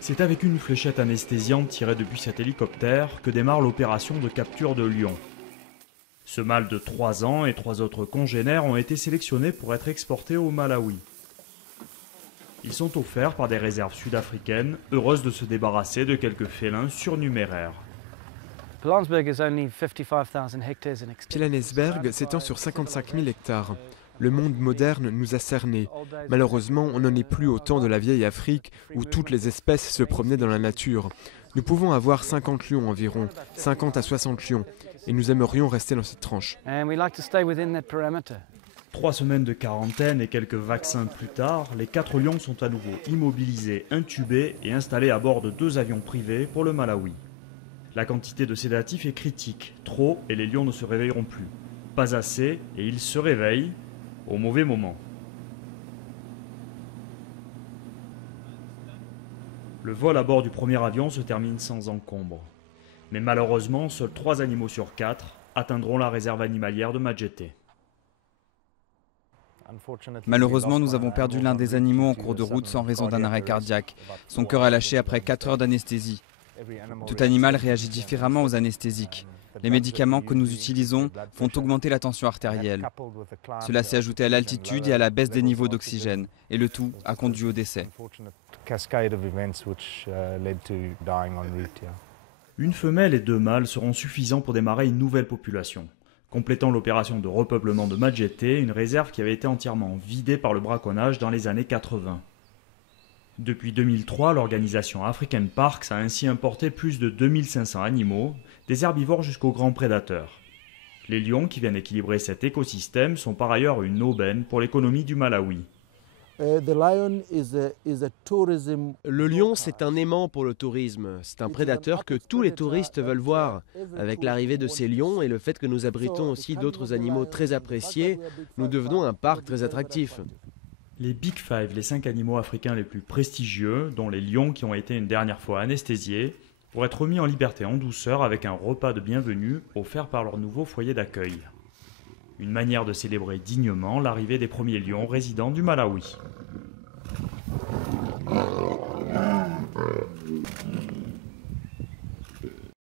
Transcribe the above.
C'est avec une fléchette anesthésiante tirée depuis cet hélicoptère que démarre l'opération de capture de lion. Ce mâle de 3 ans et 3 autres congénères ont été sélectionnés pour être exportés au Malawi. Ils sont offerts par des réserves sud-africaines, heureuses de se débarrasser de quelques félins surnuméraires. Pilanesberg s'étend sur 55 000 hectares. Le monde moderne nous a cernés. Malheureusement, on n'en est plus au temps de la vieille Afrique où toutes les espèces se promenaient dans la nature. Nous pouvons avoir 50 lions environ, 50 à 60 lions, et nous aimerions rester dans cette tranche. 3 semaines de quarantaine et quelques vaccins plus tard, les 4 lions sont à nouveau immobilisés, intubés et installés à bord de 2 avions privés pour le Malawi. La quantité de sédatifs est critique, trop et les lions ne se réveilleront plus. Pas assez et ils se réveillent au mauvais moment. Le vol à bord du premier avion se termine sans encombre. Mais malheureusement, seuls 3 animaux sur 4 atteindront la réserve animalière de Madjete. Malheureusement, nous avons perdu l'un des animaux en cours de route sans raison d'un arrêt cardiaque. Son cœur a lâché après 4 heures d'anesthésie. Tout animal réagit différemment aux anesthésiques. Les médicaments que nous utilisons font augmenter la tension artérielle. Cela s'est ajouté à l'altitude et à la baisse des niveaux d'oxygène, et le tout a conduit au décès. Une femelle et 2 mâles seront suffisants pour démarrer une nouvelle population, complétant l'opération de repeuplement de Madjete, une réserve qui avait été entièrement vidée par le braconnage dans les années 80. Depuis 2003, l'organisation African Parks a ainsi importé plus de 2500 animaux, des herbivores jusqu'aux grands prédateurs. Les lions qui viennent équilibrer cet écosystème sont par ailleurs une aubaine pour l'économie du Malawi. Le lion, c'est un aimant pour le tourisme. C'est un prédateur que tous les touristes veulent voir. Avec l'arrivée de ces lions et le fait que nous abritons aussi d'autres animaux très appréciés, nous devenons un parc très attractif. Les Big Five, les 5 animaux africains les plus prestigieux, dont les lions qui ont été une dernière fois anesthésiés, pour être remis en liberté en douceur avec un repas de bienvenue offert par leur nouveau foyer d'accueil. Une manière de célébrer dignement l'arrivée des premiers lions résidents du Malawi.